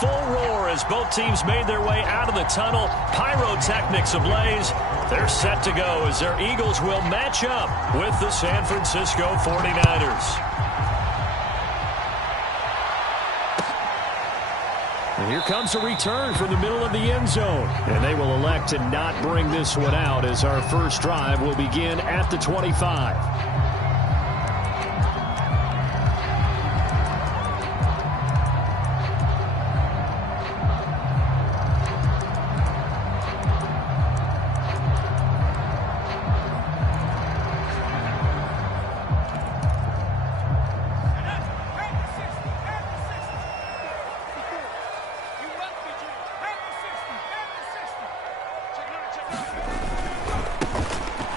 full roar as both teams made their way out of the tunnel. Pyrotechnics ablaze. They're set to go as their Eagles will match up with the San Francisco 49ers. And here comes a return from the middle of the end zone. And they will elect to not bring this one out as our first drive will begin at the 25.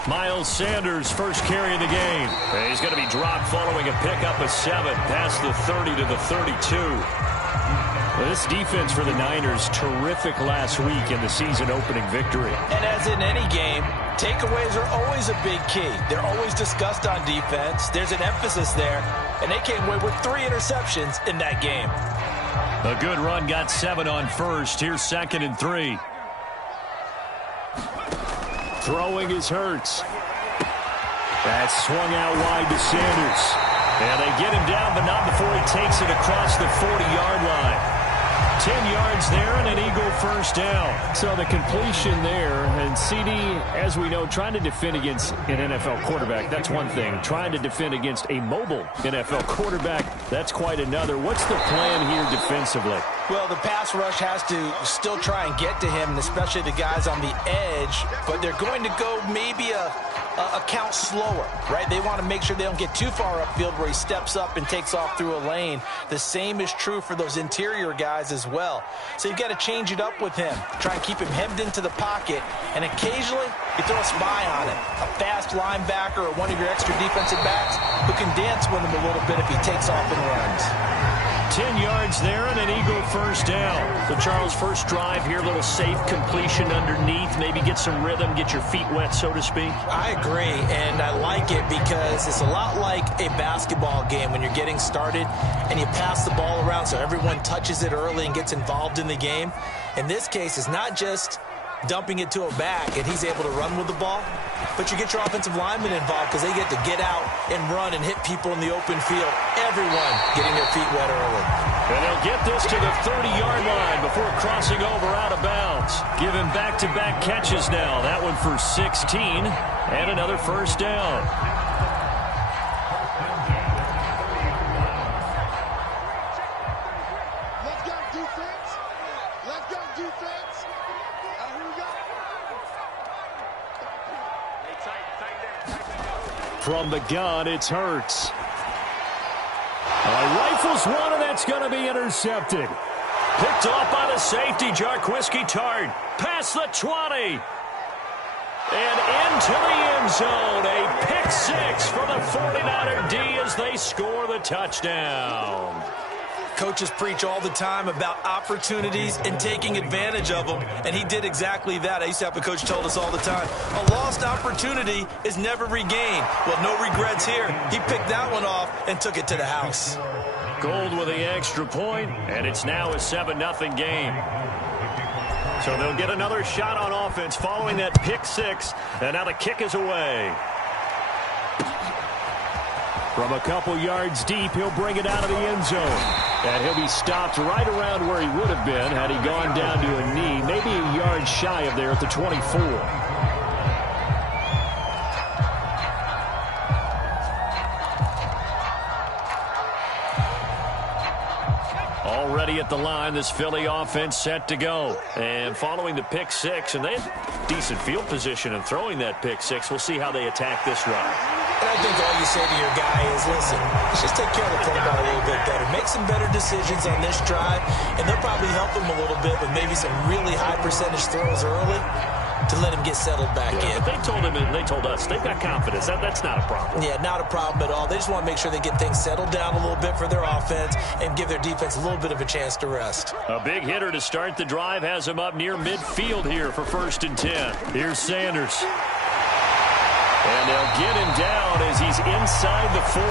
Miles Sanders first carry of the game. And he's going to be dropped following a pickup of 7 past the 30 to the 32. Well, this defense for the Niners, terrific last week in the season opening victory. And as in any game, takeaways are always a big key. They're always discussed on defense. There's an emphasis there, and they came away with 3 interceptions in that game. A good run got 7 on first. Here's 2nd and 3. Throwing is Hurts. That's swung out wide to Sanders. And they get him down, but not before he takes it across the 40-yard line. 10 yards there and an Eagle first down. So the completion there, and CD, as we know, trying to defend against an NFL quarterback, that's one thing. Trying to defend against a mobile NFL quarterback, that's quite another. What's the plan here defensively? Well, the pass rush has to still try and get to him, and especially the guys on the edge, but they're going to go maybe a count slower, right? They want to make sure they don't get too far upfield where he steps up and takes off through a lane. The same is true for those interior guys as well. So you've got to change it up with him. Try and keep him hemmed into the pocket, and occasionally you throw a spy on him. A fast linebacker or one of your extra defensive backs who can dance with him a little bit if he takes off and runs. 10 yards there and an Eagle first down. So, Charles, first drive here, a little safe completion underneath. Maybe get some rhythm, get your feet wet, so to speak. I agree, and I like it because it's a lot like a basketball game when you're getting started and you pass the ball around so everyone touches it early and gets involved in the game. In this case, it's not just dumping it to a back and he's able to run with the ball, but you get your offensive linemen involved because they get to get out and run and hit people in the open field. Everyone getting their feet wet early. And they'll get this to the 30-yard line before crossing over out of bounds. Given back-to-back catches now. That one for 16 and another first down. Let's go defense. Let's go defense. Here we go. From the gun, it's Hurts. Rifles one, and that's going to be intercepted. Picked off by the safety, Jarquiski Tart. Past the 20. And into the end zone. A pick 6 for the 49er D as they score the touchdown. Coaches preach all the time about opportunities and taking advantage of them, and he did exactly that. I used to have a coach told us all the time, a lost opportunity is never regained. Well, no regrets here. He picked that one off and took it to the house. Gold with the extra point, and it's now a 7-0 game. So they'll get another shot on offense following that pick 6, and now the kick is away. From a couple yards deep, he'll bring it out of the end zone. And he'll be stopped right around where he would have been had he gone down to a knee, maybe a yard shy of there at the 24. Already at the line, this Philly offense set to go. And following the pick 6, and they had decent field position in throwing that pick 6. We'll see how they attack this drive. And I think all you say to your guy is, listen, let's just take care of the football a little bit better. Make some better decisions on this drive, and they'll probably help him a little bit with maybe some really high percentage throws early to let him get settled back in. But they told him and they told us they've got confidence. That's not a problem. Yeah, not a problem at all. They just want to make sure they get things settled down a little bit for their offense and give their defense a little bit of a chance to rest. A big hitter to start the drive has him up near midfield here for 1st and 10. Here's Sanders. And they'll get him down as he's inside the 40.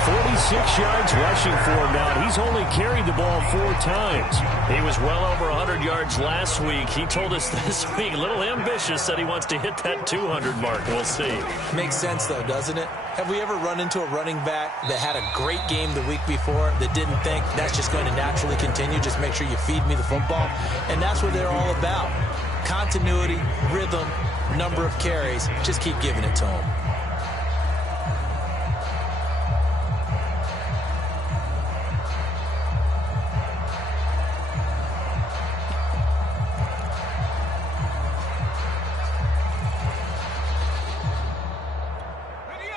46 yards rushing for him now, and he's only carried the ball 4 times. He was well over 100 yards last week. He told us this week, a little ambitious, said he wants to hit that 200 mark. We'll see. Makes sense, though, doesn't it? Have we ever run into a running back that had a great game the week before that didn't think that's just going to naturally continue? Just make sure you feed me the football. And that's what they're all about. Continuity, rhythm, number of carries. Just keep giving it to them.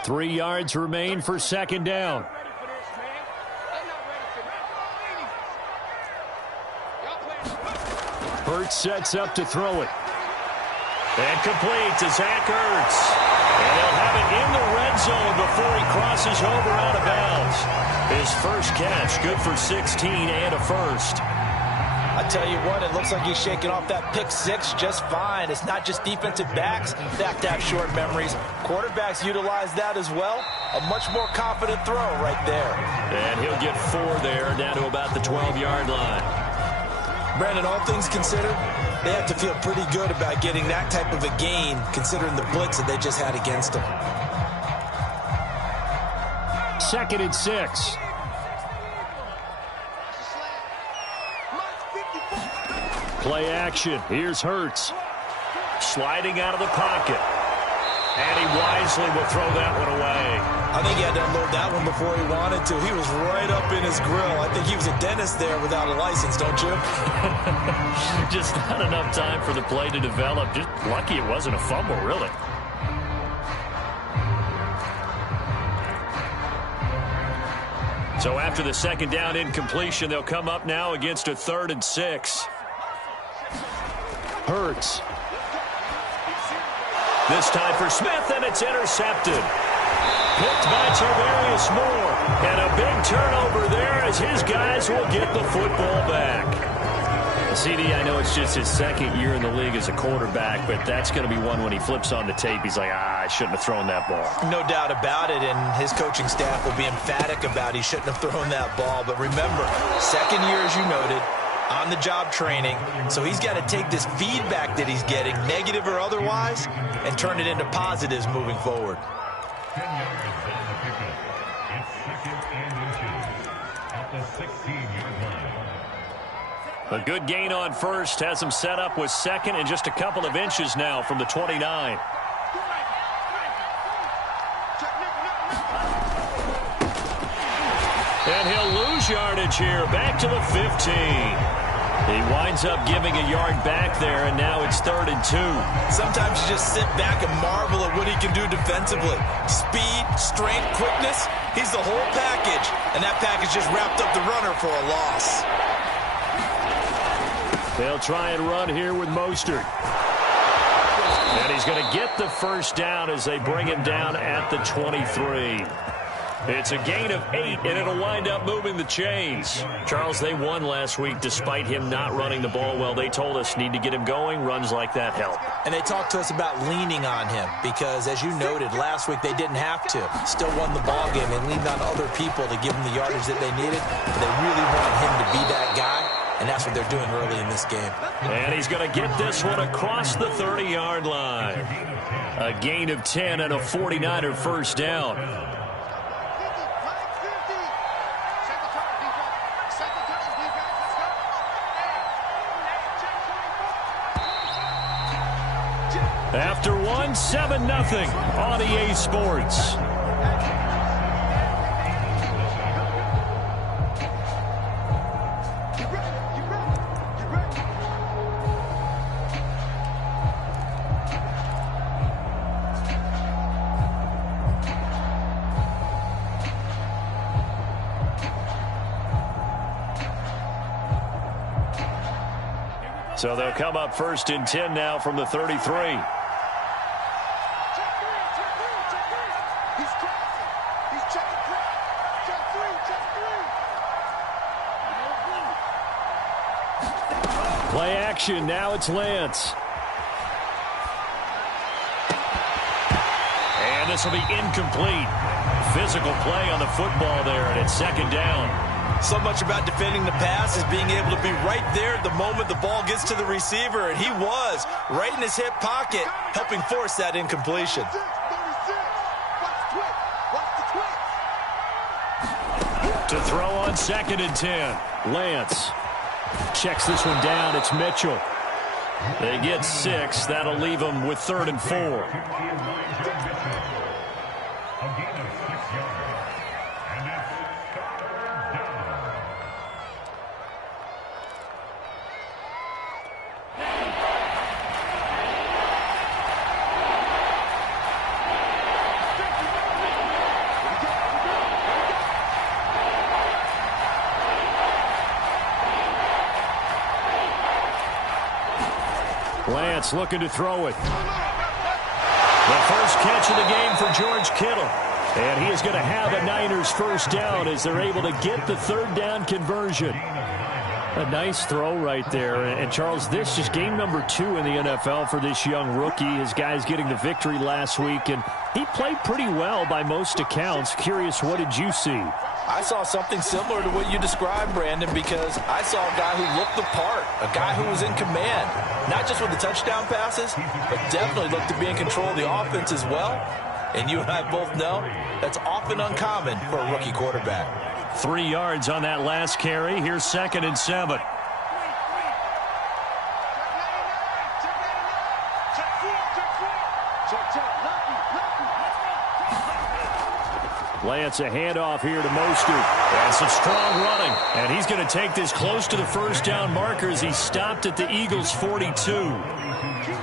Three yards remain for second down. Hurts sets up to throw it. And complete to Zach Ertz. And he'll have it in the red zone before he crosses over out of bounds. His first catch, good for 16 and a first. I tell you what, it looks like he's shaking off that pick six just fine. It's not just defensive backs that have short memories. Quarterbacks utilize that as well. A much more confident throw right there. And he'll get 4 there, down to about the 12-yard line. Brandon, all things considered, they have to feel pretty good about getting that type of a gain, considering the blitz that they just had against them. 2nd and 6. Play action. Here's Hurts. Sliding out of the pocket. And he wisely will throw that one away. I think he had to unload that one before he wanted to. He was right up in his grill. I think he was a dentist there without a license, don't you? Just not enough time for the play to develop. Just lucky it wasn't a fumble, really. So after the second down incompletion, they'll come up now against a 3rd and 6. Hurts. This time for Smith, and it's intercepted. Picked by Tarvarius Moore. And a big turnover there as his guys will get the football back. CD, I know it's just his 2nd year in the league as a quarterback, but that's going to be one when he flips on the tape. He's like, I shouldn't have thrown that ball. No doubt about it, and his coaching staff will be emphatic about he shouldn't have thrown that ball. But remember, 2nd year, as you noted, on-the-job training, so he's got to take this feedback that he's getting, negative or otherwise, and turn it into positives moving forward. A good gain on first has him set up with 2nd and just a couple of inches now from the 29. And he'll lose yardage here, back to the 15. He winds up giving a yard back there, and now it's 3rd and 2. Sometimes you just sit back and marvel at what he can do defensively. Speed, strength, quickness, he's the whole package. And that package just wrapped up the runner for a loss. They'll try and run here with Mostert. And he's going to get the first down as they bring him down at the 23. It's a gain of 8, and it'll wind up moving the chains. Charles, they won last week despite him not running the ball well. They told us need to get him going. Runs like that help. And they talked to us about leaning on him because, as you noted, last week they didn't have to. Still won the ball game. They leaned on other people to give them the yardage that they needed. But they really wanted him to be that guy, and that's what they're doing early in this game. And he's going to get this one across the 30-yard line. A gain of 10 and a 49er first down. After one, 7-0 on EA Sports. So they'll come up 1st and 10 now from the 33. Play action. Now it's Lance. And this will be incomplete. Physical play on the football there, and it's second down. So much about defending the pass is being able to be right there at the moment the ball gets to the receiver, and he was right in his hip pocket, helping force that incompletion. To throw on 2nd and 10. Lance checks this one down. It's Mitchell. They get 6. That'll leave them with 3rd and 4. Lance looking to throw it. The first catch of the game for George Kittle. And he is going to have a Niners first down as they're able to get the 3rd down conversion. A nice throw right there. And Charles, this is game number 2 in the NFL for this young rookie. His guys getting the victory last week, and he played pretty well by most accounts. Curious, what did you see? I saw something similar to what you described, Brandon, because I saw a guy who looked the part, a guy who was in command, not just with the touchdown passes, but definitely looked to be in control of the offense as well. And you and I both know that's often uncommon for a rookie quarterback. 3 yards on that last carry. Here's 2nd and 7. Lance, a handoff here to Mostert. And some strong running. And he's going to take this close to the first down marker as he stopped at the Eagles' 42.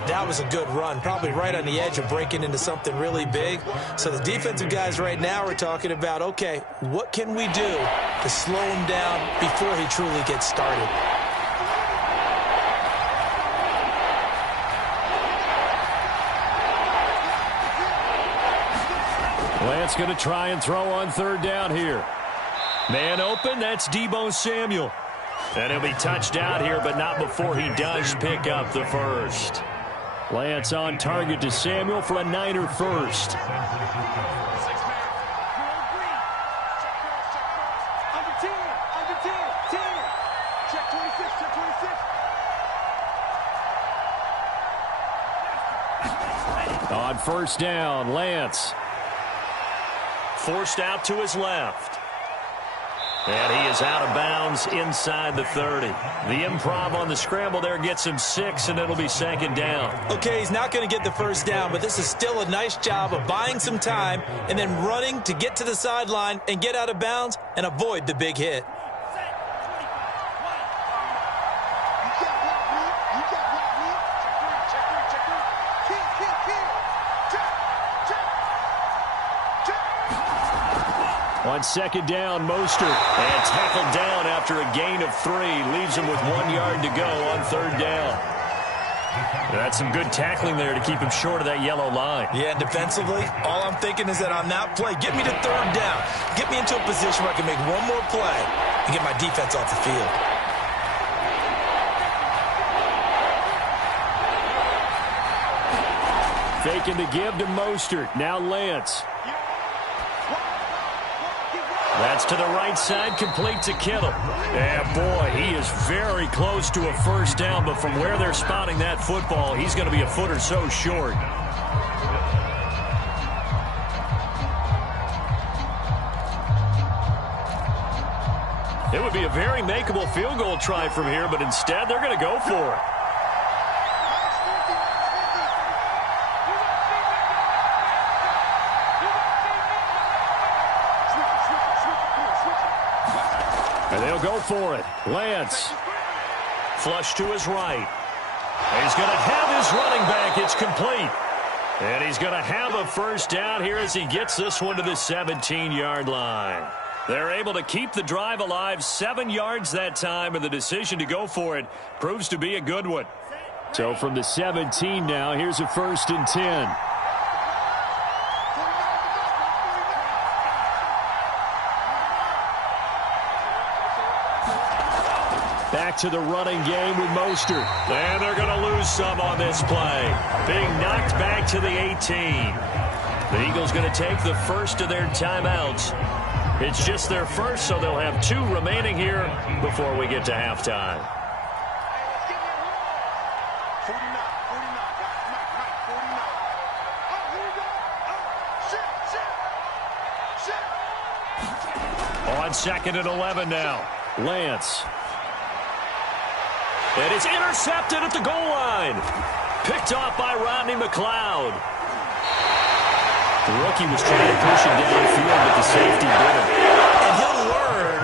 That was a good run, probably right on the edge of breaking into something really big. So the defensive guys right now are talking about, okay, what can we do to slow him down before he truly gets started? Lance going to try and throw on 3rd down here. Man open, that's Deebo Samuel. And he'll be touched out here, but not before he does pick up the first. Lance on target to Samuel for a Niner first. On first down, Lance. Forced out to his left. And he is out of bounds inside the 30. The improv on the scramble there gets him 6, and it'll be 2nd down. Okay, he's not going to get the first down, but this is still a nice job of buying some time and then running to get to the sideline and get out of bounds and avoid the big hit. On 2nd down, Mostert. And tackled down after a gain of 3. Leaves him with 1 yard to go on 3rd down. That's some good tackling there to keep him short of that yellow line. Yeah, defensively, all I'm thinking is that on that play, get me to 3rd down. Get me into a position where I can make one more play and get my defense off the field. Faking to give to Mostert. Now Lance. That's to the right side, complete to Kittle. Yeah, boy, he is very close to a first down, but from where they're spotting that football, he's going to be a foot or so short. It would be a very makeable field goal try from here, but instead they're going to go for it. And they'll go for it. Lance. Flush to his right. He's going to have his running back. It's complete. And he's going to have a first down here as he gets this one to the 17-yard line. They're able to keep the drive alive, 7 yards that time, and the decision to go for it proves to be a good one. So from the 17 now, here's a 1st and 10. Back to the running game with Mostert. And they're going to lose some on this play. Being knocked back to the 18. The Eagles going to take the first of their timeouts. It's just their first, so they'll have 2 remaining here before we get to halftime. On 2nd and 11 now. Lance. And it's intercepted at the goal line. Picked off by Rodney McLeod. The rookie was trying to push him downfield, but the safety did it. And he'll learn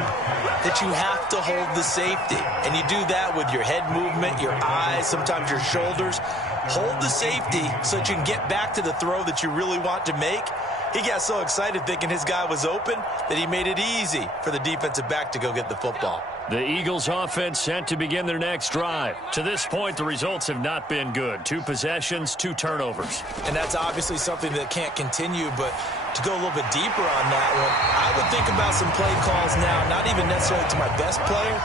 that you have to hold the safety. And you do that with your head movement, your eyes, sometimes your shoulders. Hold the safety so that you can get back to the throw that you really want to make. He got so excited thinking his guy was open that he made it easy for the defensive back to go get the football. The Eagles offense set to begin their next drive. To this point, the results have not been good. 2 possessions, 2 turnovers. And that's obviously something that can't continue, but to go a little bit deeper on that one, I would think about some play calls now, not even necessarily to my best player,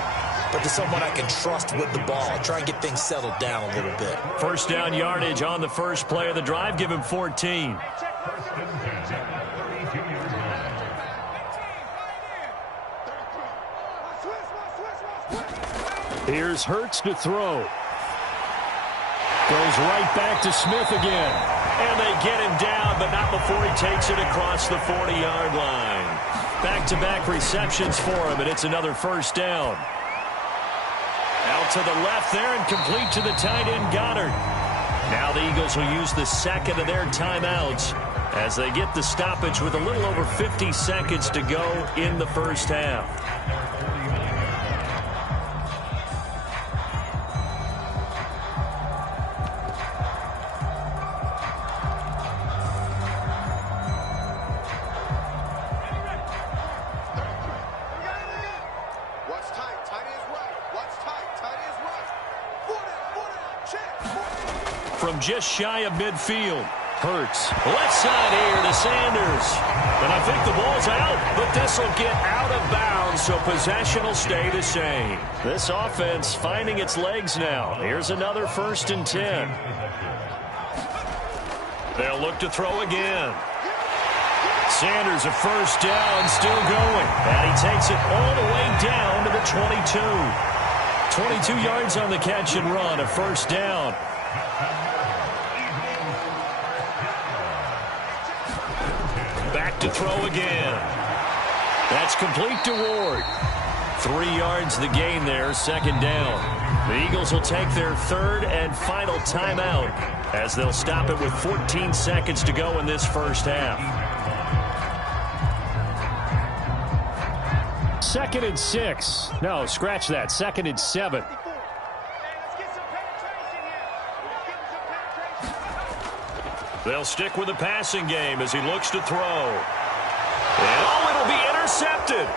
but to someone I can trust with the ball. Try and get things settled down a little bit. First down yardage on the first play of the drive. Give him 14. Here's Hurts to throw. Goes right back to Smith again. And they get him down, but not before he takes it across the 40-yard line. Back-to-back receptions for him, and it's another first down. Out to the left there and complete to the tight end, Goddard. Now the Eagles will use the second of their timeouts as they get the stoppage with a little over 50 seconds to go in the first half. From just shy of midfield, Hurts. Left side here to Sanders. And I think the ball's out, but this will get out of bounds, so possession will stay the same. This offense finding its legs now. Here's another 1st and 10. They'll look to throw again. Sanders a first down, still going. And he takes it all the way down to the 22. 22 yards on the catch and run, a first down. Back to throw again. That's complete to Ward. 3 yards the gain there, second down. The Eagles will take their 3rd and final timeout as they'll stop it with 14 seconds to go in this first half. 2nd and 6. No, scratch that. 2nd and 7. They'll stick with the passing game as he looks to throw. And it'll be intercepted.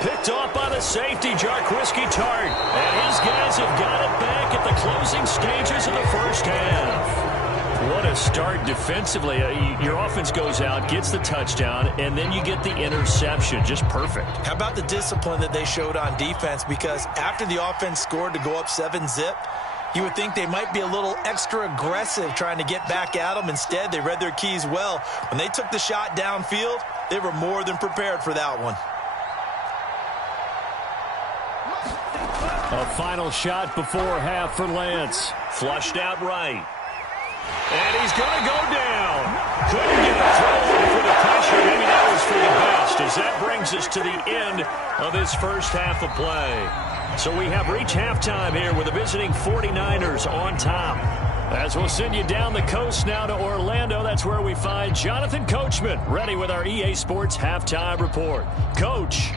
Picked off by the safety, Jarquiski Tart. And his guys have got it back at the closing stages of the first half. What a start defensively. Your offense goes out, gets the touchdown, and then you get the interception. Just perfect. How about the discipline that they showed on defense? Because after the offense scored to go up 7-zip, you would think they might be a little extra aggressive trying to get back at them. Instead, they read their keys well. When they took the shot downfield, they were more than prepared for that one. A final shot before half for Lance. Flushed out right. And he's going to go down. Couldn't get a throw for the pressure. Maybe that was for the best, as that brings us to the end of this first half of play. So we have reached halftime here with the visiting 49ers on top. As we'll send you down the coast now to Orlando, that's where we find Jonathan Coachman ready with our EA Sports Halftime Report. Coach.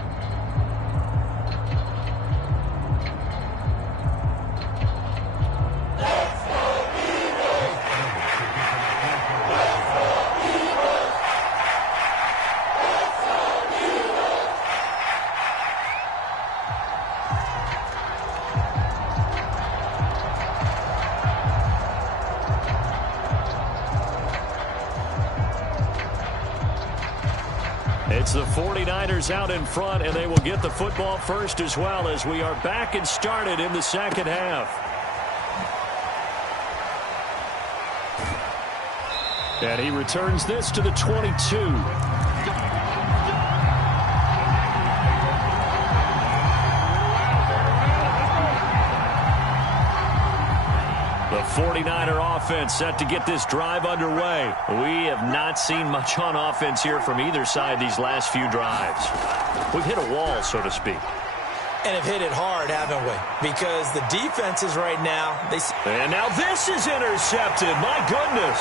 It's the 49ers out in front, and they will get the football first as well as we are back and started in the second half. And he returns this to the 22. The 49er offense set to get this drive underway. We have not seen much on offense here from either side these last few drives. We've hit a wall, so to speak. And have hit it hard, haven't we? Because the defenses right now, And now this is intercepted. My goodness.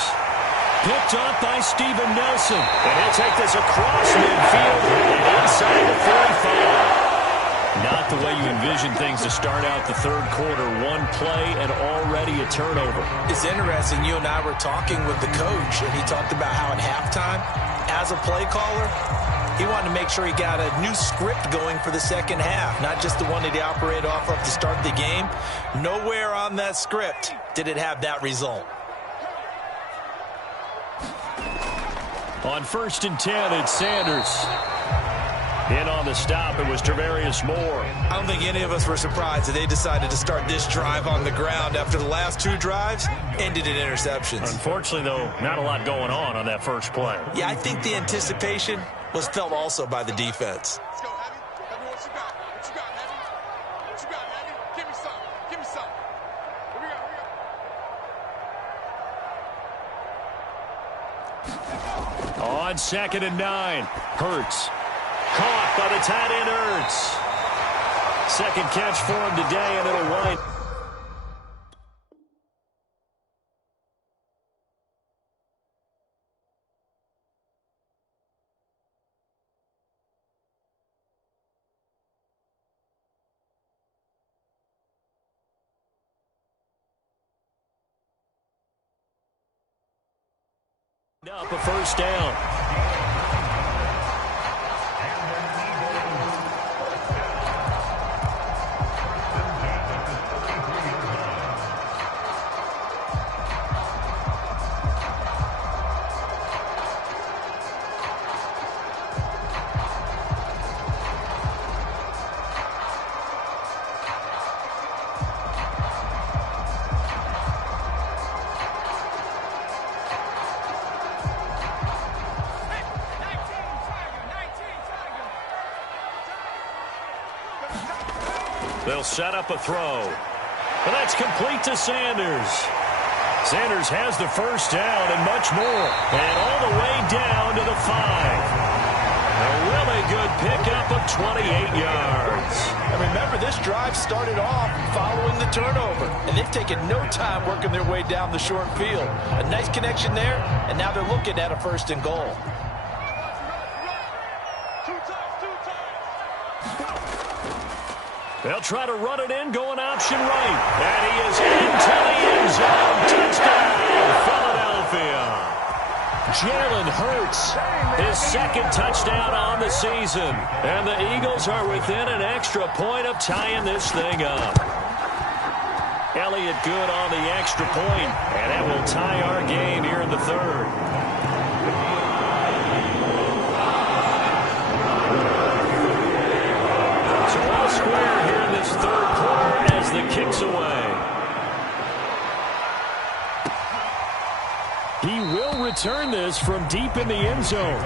Picked off by Steven Nelson. And he'll take this across midfield and inside the 45. Not the way you envision things to start out the third quarter. One play and already a turnover. It's interesting. You and I were talking with the coach, and he talked about how at halftime, as a play caller, he wanted to make sure he got a new script going for the second half, not just the one that he operated off of to start the game. Nowhere on that script did it have that result. On 1st and 10, it's Sanders. In on the stop, it was Tarvarius Moore. I don't think any of us were surprised that they decided to start this drive on the ground after the last two drives ended in interceptions. Unfortunately, though, not a lot going on that first play. Yeah, I think the anticipation was felt also by the defense. Let's go, Heavy. Heavy, what you got? What you got, Heavy? What you got, Heavy? Give me some. Give me some. Here we go. On 2nd and 9, Hurts. Caught by the tight end, Hurts. Second catch for him today, and it'll wind. Up a first down. They'll set up a throw. But that's complete to Sanders. Sanders has the first down and much more. And all the way down to the 5. A really good pickup of 28 yards. And remember, this drive started off following the turnover. And they've taken no time working their way down the short field. A nice connection there, and now they're looking at a 1st and goal. They'll try to run it in, going option right. And he is into the end zone. Touchdown, Philadelphia. Jalen Hurts, his 2nd touchdown on the season. And the Eagles are within an extra point of tying this thing up. Elliott good on the extra point, and that will tie our game here in the 3rd. Square here in this 3rd quarter as the kick's away. He will return this from deep in the end zone.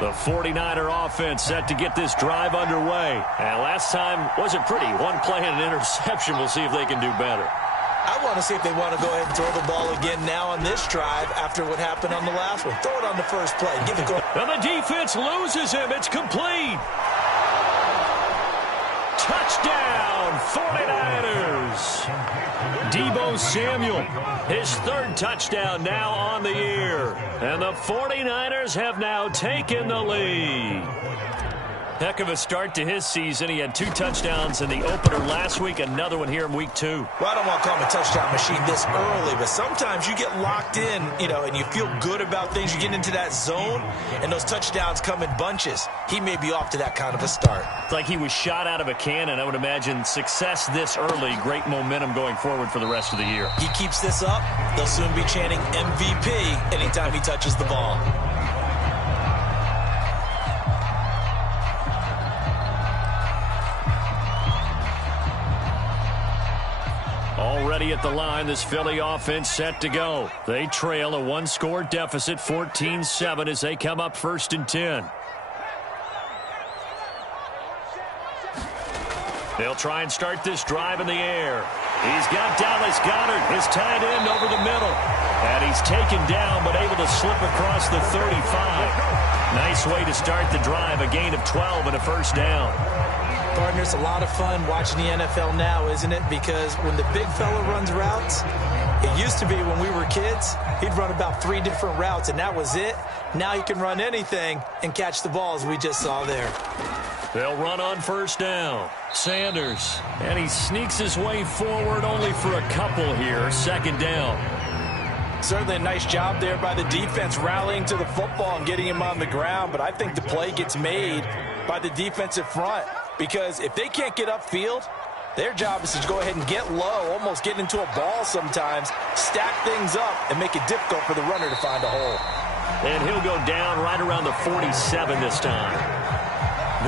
The 49er offense set to get this drive underway. And last time wasn't pretty. One play and an interception. We'll see if they can do better. I want to see if they want to go ahead and throw the ball again now on this drive after what happened on the last one. Throw it on the first play. Give it go. And the defense loses him. It's complete. Touchdown, 49ers. Deebo Samuel, his 3rd touchdown now on the year. And the 49ers have now taken the lead. Heck of a start to his season. He had 2 touchdowns in the opener last week, another one here in week 2. Well, I don't want to call him a touchdown machine this early, but sometimes you get locked in, and you feel good about things. You get into that zone, and those touchdowns come in bunches. He may be off to that kind of a start. It's like he was shot out of a cannon. I would imagine success this early, great momentum going forward for the rest of the year. He keeps this up, they'll soon be chanting MVP anytime he touches the ball. ready at the line. This Philly offense set to go. They trail a one-score deficit, 14-7, as they come up 1st and 10. They'll try and start this drive in the air. He's got Dallas Goedert, his tight end, over the middle. And he's taken down, but able to slip across the 35. Nice way to start the drive, a gain of 12 and a first down. Partners, a lot of fun watching the NFL now, isn't it? Because when the big fella runs routes, it used to be when we were kids, he'd run about 3 different routes, and that was it. Now he can run anything and catch the ball, as we just saw there. They'll run on first down. Sanders, and he sneaks his way forward only for a couple here. 2nd down. Certainly a nice job there by the defense rallying to the football and getting him on the ground, but I think the play gets made by the defensive front because if they can't get upfield, their job is to go ahead and get low, almost get into a ball sometimes, stack things up, and make it difficult for the runner to find a hole. And he'll go down right around the 47 this time.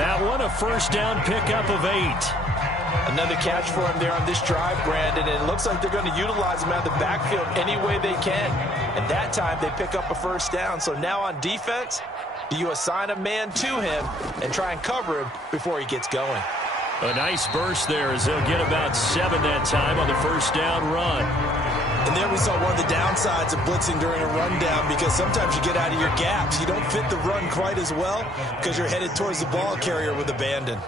That one, a first down pickup of 8. Another catch for him there on this drive, Brandon, and it looks like they're going to utilize him out of the backfield any way they can. And that time they pick up a first down. So now on defense, do you assign a man to him and try and cover him before he gets going? A nice burst there as they'll get about 7 that time on the first down run. And there we saw one of the downsides of blitzing during a rundown because sometimes you get out of your gaps. You don't fit the run quite as well because you're headed towards the ball carrier with abandon.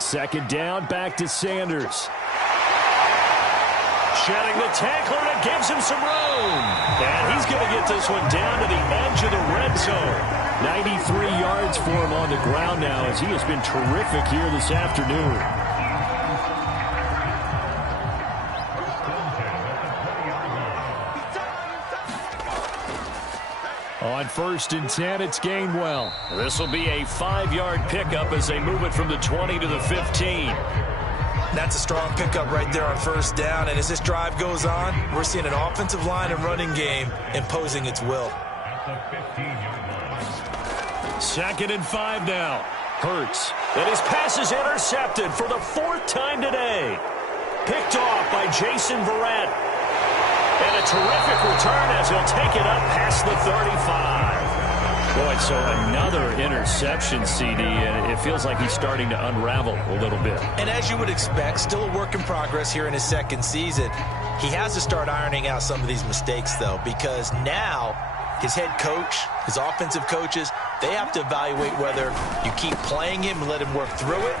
2nd down, back to Sanders. Shedding the tackler, and it gives him some room. And he's going to get this one down to the edge of the red zone. 93 yards for him on the ground now as he has been terrific here this afternoon. On 1st and 10, it's Gainwell. This will be a 5-yard pickup as they move it from the 20 to the 15. That's a strong pickup right there on first down. And as this drive goes on, we're seeing an offensive line and running game imposing its will. 2nd and 5 now. Hurts. And his pass is intercepted for the 4th time today. Picked off by Jason Verrett. And a terrific return as he'll take it up past the 35. Boy, so another interception, CD, and it feels like he's starting to unravel a little bit. And as you would expect, still a work in progress here in his 2nd season. He has to start ironing out some of these mistakes, though, because now his head coach, his offensive coaches, they have to evaluate whether you keep playing him and let him work through it,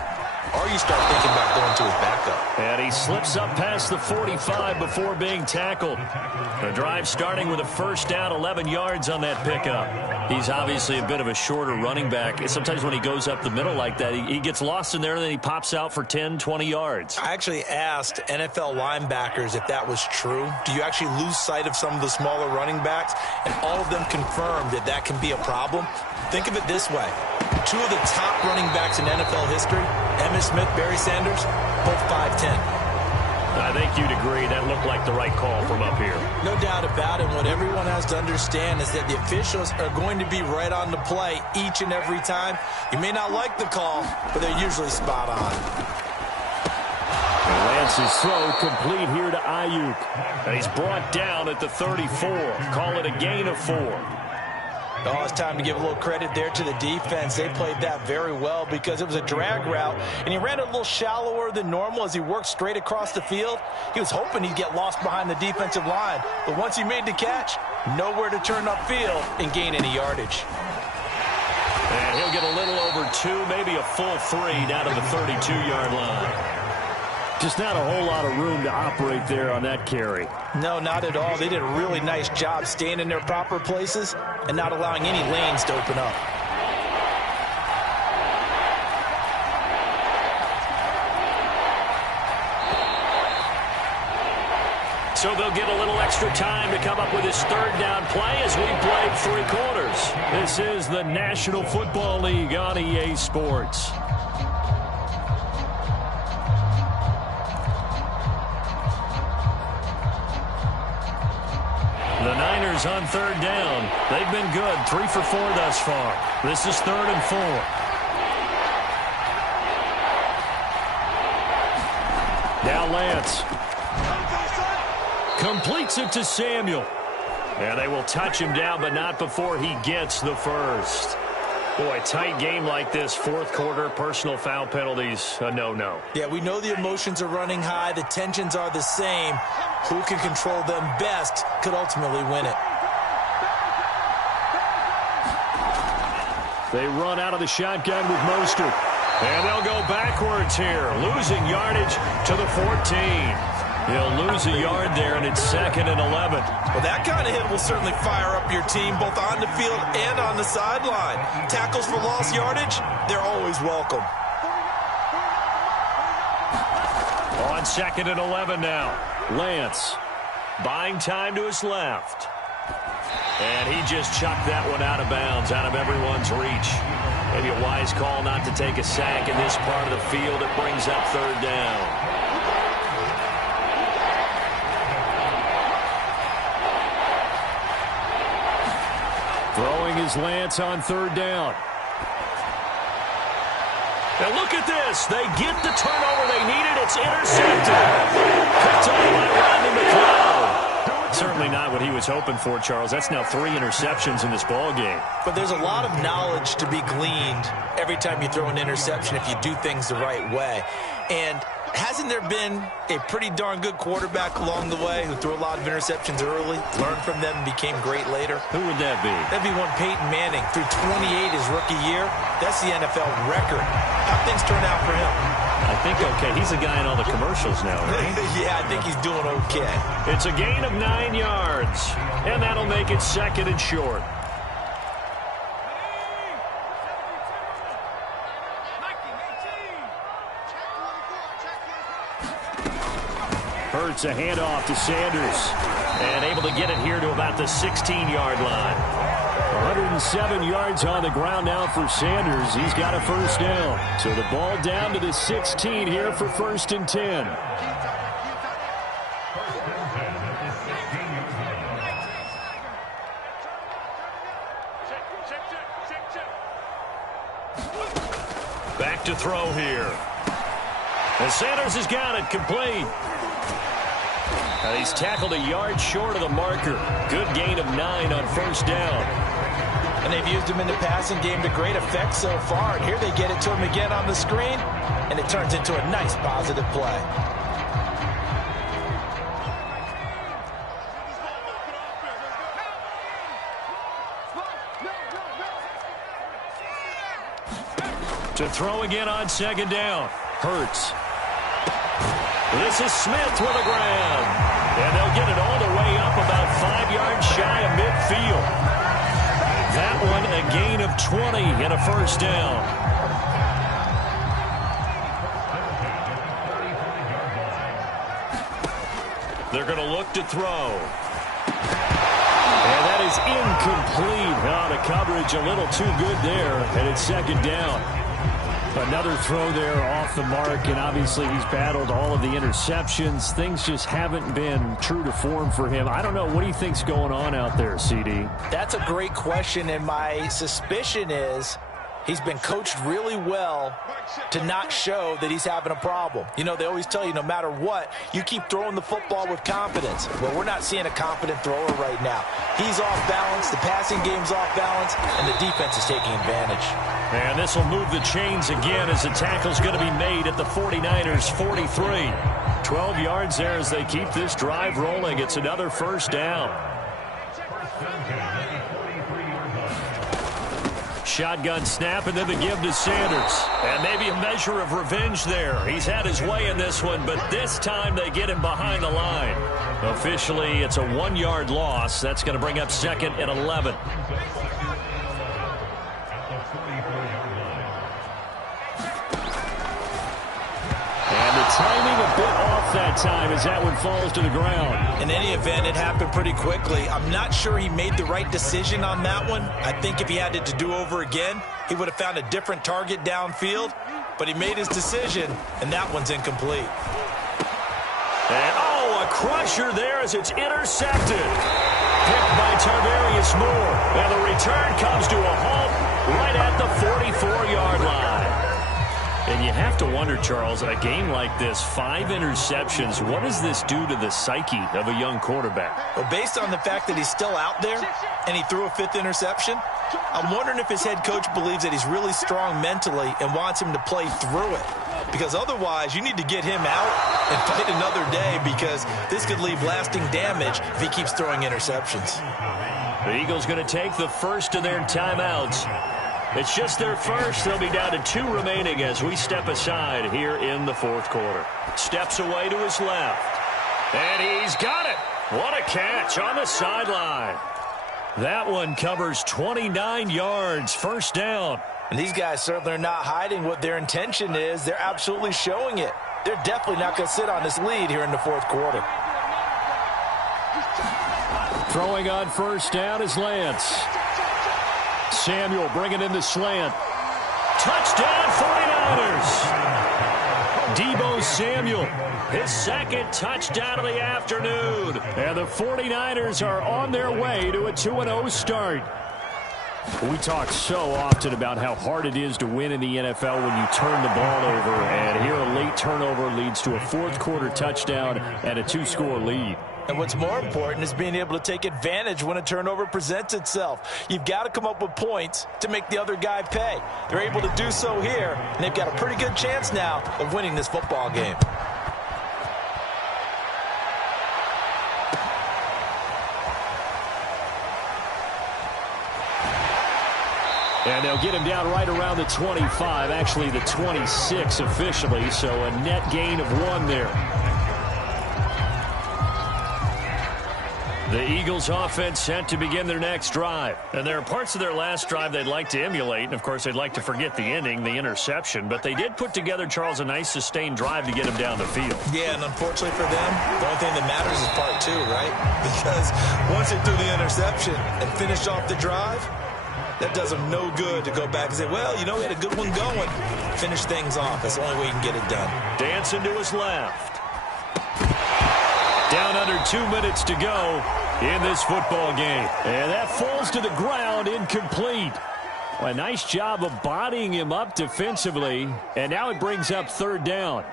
or you start thinking about going to his backup. And he slips up past the 45 before being tackled. The drive starting with a first down, 11 yards on that pickup. He's obviously a bit of a shorter running back. Sometimes when he goes up the middle like that, he gets lost in there, and then he pops out for 10, 20 yards. I actually asked NFL linebackers if that was true. Do you actually lose sight of some of the smaller running backs? And all of them confirmed that that can be a problem. Think of it this way. 2 of the top running backs in NFL history, Emmitt Smith, Barry Sanders, both 5'10". I think you'd agree that looked like the right call from up here. No doubt about it. What everyone has to understand is that the officials are going to be right on the play each and every time. You may not like the call, but they're usually spot on. Lance's throw complete here to Ayuk. And he's brought down at the 34. Call it a gain of 4. Oh, it's time to give a little credit there to the defense. They played that very well because it was a drag route, and he ran a little shallower than normal as he worked straight across the field. He was hoping he'd get lost behind the defensive line, but once he made the catch, nowhere to turn upfield and gain any yardage. And he'll get a little over 2, maybe a full 3 down to the 32-yard line. Just not a whole lot of room to operate there on that carry. No, not at all. They did a really nice job staying in their proper places and not allowing any lanes to open up. So they'll get a little extra time to come up with his 3rd down play as we played 3 quarters. This is the National Football League on EA Sports. The Niners on 3rd down. They've been good, 3 for 4 thus far. This is 3rd and 4. Now Lance. Completes it to Samuel. And they will touch him down, but not before he gets the first. Boy, tight game like this, fourth quarter, personal foul penalties, a no-no. Yeah, we know the emotions are running high. The tensions are the same. Who can control them best could ultimately win it. They run out of the shotgun with Mostert. And they'll go backwards here, losing yardage to the 14. He'll lose a yard there, and it's 2nd and 11. Well, that kind of hit will certainly fire up your team, both on the field and on the sideline. Tackles for lost yardage, they're always welcome. On 2nd and 11 now. Lance buying time to his left. And he just chucked that one out of bounds, out of everyone's reach. Maybe a wise call not to take a sack in this part of the field. It brings up 3rd down. Throwing is Lance on 3rd down. And look at this. They get the turnover they needed. It's intercepted. Picked up by Rodney McLeod. Certainly not what he was hoping for, Charles. That's now 3 interceptions in this ball game. But there's a lot of knowledge to be gleaned every time you throw an interception if you do things the right way. And hasn't there been a pretty darn good quarterback along the way who threw a lot of interceptions early, learned from them, and became great later? Who would that be? That'd be one Peyton Manning. Threw 28 his rookie year. That's the NFL record. How'd things turn out for him? I think okay. He's a guy in all the commercials now, right? Yeah, I think he's doing okay. It's a gain of 9 yards, and that'll make it 2nd and short. Hurts a handoff to Sanders. And able to get it here to about the 16-yard line. 107 yards on the ground now for Sanders. He's got a 1st down. So the ball down to the 16 here for 1st and 10. Back to throw here. And Sanders has got it complete. And he's tackled a yard short of the marker. Good gain of 9 on 1st down. And they've used him in the passing game to great effect so far. And here they get it to him again on the screen, and it turns into a nice positive play. To throw again on 2nd down. Hurts. This is Smith with a grab. And they'll get it all the way up about 5 yards shy of midfield. That one a gain of 20 and a 1st down. They're going to look to throw. And that is incomplete. Oh, the coverage a little too good there. And it's 2nd down. Another throw there off the mark, and obviously he's battled all of the interceptions. Things just haven't been true to form for him. I don't know. What do you think's going on out there, CD? That's a great question, and my suspicion is he's been coached really well to not show that he's having a problem. You know, they always tell you no matter what, you keep throwing the football with confidence. Well, we're not seeing a confident thrower right now. He's off balance, the passing game's off balance, and the defense is taking advantage. And this will move the chains again as the tackle's going to be made at the 49ers' 43. 12 yards there as they keep this drive rolling. It's another 1st down. Shotgun snap, and then the give to Sanders. And maybe a measure of revenge there. He's had his way in this one, but this time they get him behind the line. Officially, it's a 1-yard loss. That's going to bring up 2nd and 11. Timing a bit off that time as that one falls to the ground. In any event, it happened pretty quickly. I'm not sure he made the right decision on that one. I think if he had it to do over again, he would have found a different target downfield. But he made his decision, and that one's incomplete. And, oh, a crusher there as it's intercepted. Picked by Tarvarius Moore. And the return comes to a halt right at the 44-yard line. And you have to wonder, Charles, a game like this, 5 interceptions, what does this do to the psyche of a young quarterback? Well, based on the fact that he's still out there and he threw a 5th interception, I'm wondering if his head coach believes that he's really strong mentally and wants him to play through it. Because otherwise, you need to get him out and fight another day, because this could leave lasting damage if he keeps throwing interceptions. The Eagles going to take the first of their timeouts. It's just their first. They'll be down to 2 remaining as we step aside here in the 4th quarter. Steps away to his left. And he's got it. What a catch on the sideline. That one covers 29 yards. First down. And these guys certainly are not hiding what their intention is. They're absolutely showing it. They're definitely not going to sit on this lead here in the 4th quarter. Throwing on first down is Lance. Samuel bringing in the slant. Touchdown 49ers. Deebo Samuel, his 2nd touchdown of the afternoon. And the 49ers are on their way to a 2-0 start. We talk so often about how hard it is to win in the NFL when you turn the ball over. And here a late turnover leads to a 4th quarter touchdown and a 2-score lead. And what's more important is being able to take advantage when a turnover presents itself. You've got to come up with points to make the other guy pay. They're able to do so here, and they've got a pretty good chance now of winning this football game. And they'll get him down right around the 25, actually the 26 officially, so a net gain of 1 there. The Eagles offense set to begin their next drive. And there are parts of their last drive they'd like to emulate. And, of course, they'd like to forget the ending, the interception. But they did put together, Charles, a nice sustained drive to get him down the field. Yeah, and unfortunately for them, the only thing that matters is part 2, right? Because once they threw the interception and finished off the drive, that does them no good to go back and say, well, you know, we had a good one going. Finish things off. That's the only way you can get it done. Dancing to his left. Down under 2 minutes to go in this football game. And that falls to the ground, incomplete. A nice job of bodying him up defensively. And now it brings up 3rd down.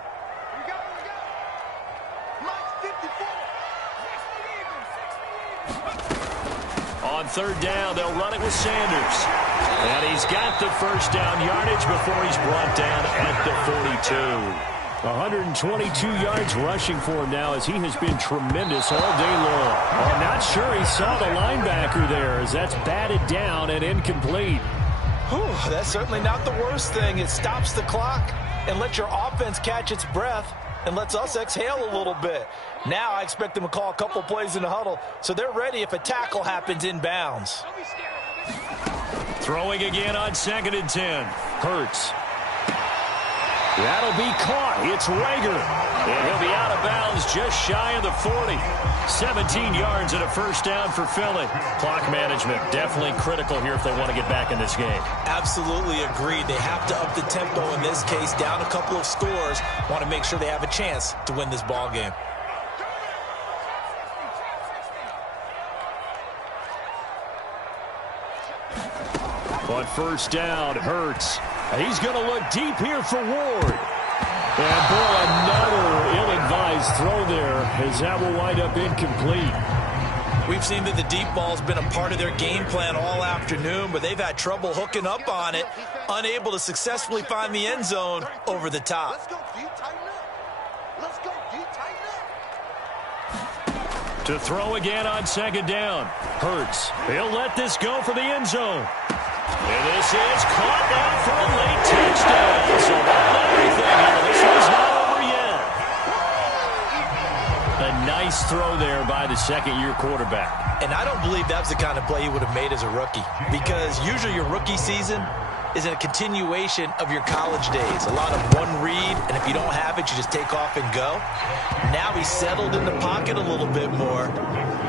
On 3rd down, they'll run it with Sanders. And he's got the first down yardage before he's brought down at the 42. 122 yards rushing for him now as he has been tremendous all day long. I'm not sure he saw the linebacker there as that's batted down and incomplete. Whew, that's certainly not the worst thing. It stops the clock and lets your offense catch its breath and lets us exhale a little bit. Now I expect them to call a couple plays in the huddle so they're ready if a tackle happens inbounds. Throwing again on 2nd and 10. Hurts. That'll be caught. It's Rager. And he'll be out of bounds just shy of the 40. 17 yards and a first down for Philly. Clock management definitely critical here if they want to get back in this game. Absolutely agreed. They have to up the tempo in this case, down a couple of scores. Want to make sure they have a chance to win this ball game. On first down, Hurts. He's going to look deep here for Ward. And boy, another ill-advised throw there as that will wind up incomplete. We've seen that the deep ball's been a part of their game plan all afternoon, but they've had trouble hooking up on it, unable to successfully find the end zone over the top. Let's go, D. Tighten up. Let's go, D. Tighten up. To throw again on 2nd down. Hurts. He'll let this go for the end zone. And this is caught now for a late touchdown. So that's everything here. This one's not over yet. A nice throw there by the 2nd-year quarterback. And I don't believe that's the kind of play he would have made as a rookie, because usually your rookie season is a continuation of your college days. A lot of one read, and if you don't have it, you just take off and go. Now he's settled in the pocket a little bit more,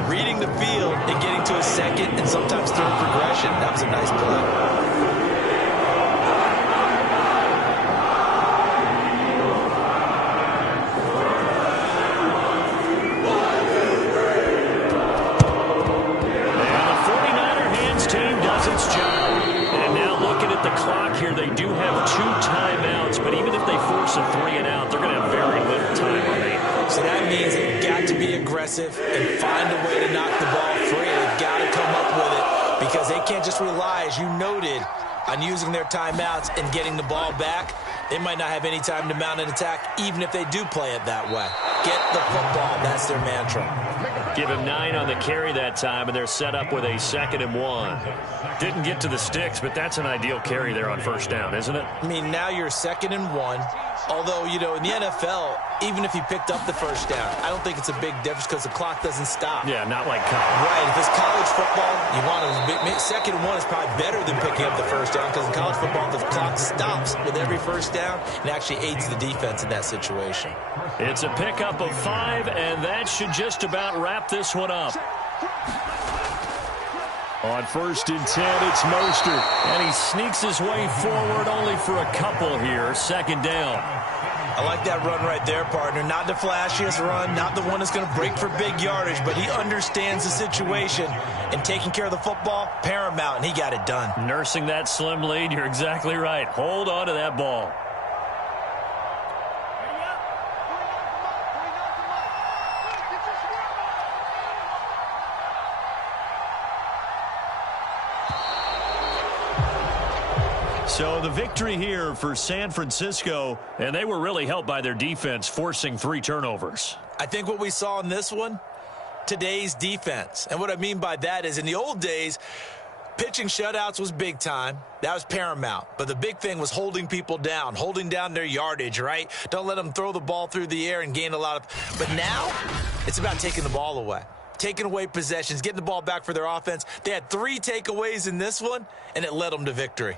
reading the field and getting to a 2nd and sometimes 3rd progression. That was a nice play. Its job. And now looking at the clock here, they do have 2 timeouts, but even if aggressive and find a way to knock the ball free. They've got to come up with it because they can't just rely, as you noted, on using their timeouts and getting the ball back. They might not have any time to mount an attack, even if they do play it that way. Get the football. That's their mantra. Give him 9 on the carry that time, and they're set up with a 2nd and 1. Didn't get to the sticks, but that's an ideal carry there on first down, isn't it? I mean, now you're 2nd and 1. Although, you know, in the NFL, even if he picked up the first down, I don't think it's a big difference because the clock doesn't stop. Yeah, not like college. Right. If it's college football, you want to 2nd and 1 is probably better than picking up the first down because in college football, the clock stops with every first down and actually aids the defense in that situation. It's a pickup of 5, and that should just about wrap this one up. On 1st and 10, it's Mostert, and he sneaks his way forward only for a couple here. 2nd down. I like that run right there, partner. Not the flashiest run, not the one that's going to break for big yardage, but he understands the situation, and taking care of the football, paramount, and he got it done. Nursing that slim lead, you're exactly right. Hold on to that ball. So the victory here for San Francisco, and they were really helped by their defense forcing 3 turnovers. I think what we saw in this one, today's defense. And what I mean by that is in the old days, pitching shutouts was big time. That was paramount. But the big thing was holding people down, holding down their yardage, right? Don't let them throw the ball through the air and gain a lot of... But now, it's about taking the ball away. Taking away possessions, getting the ball back for their offense. They had 3 takeaways in this one, and it led them to victory.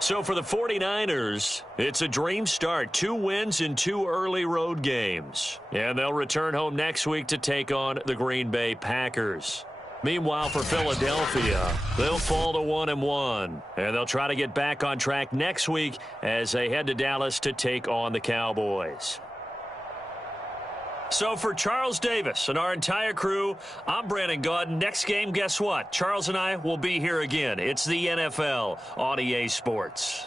So for the 49ers, it's a dream start. 2 wins in 2 early road games. And they'll return home next week to take on the Green Bay Packers. Meanwhile, for Philadelphia, they'll fall to 1-1. And they'll try to get back on track next week as they head to Dallas to take on the Cowboys. So for Charles Davis and our entire crew, I'm Brandon Gaudin. Next game, guess what? Charles and I will be here again. It's the NFL on EA Sports.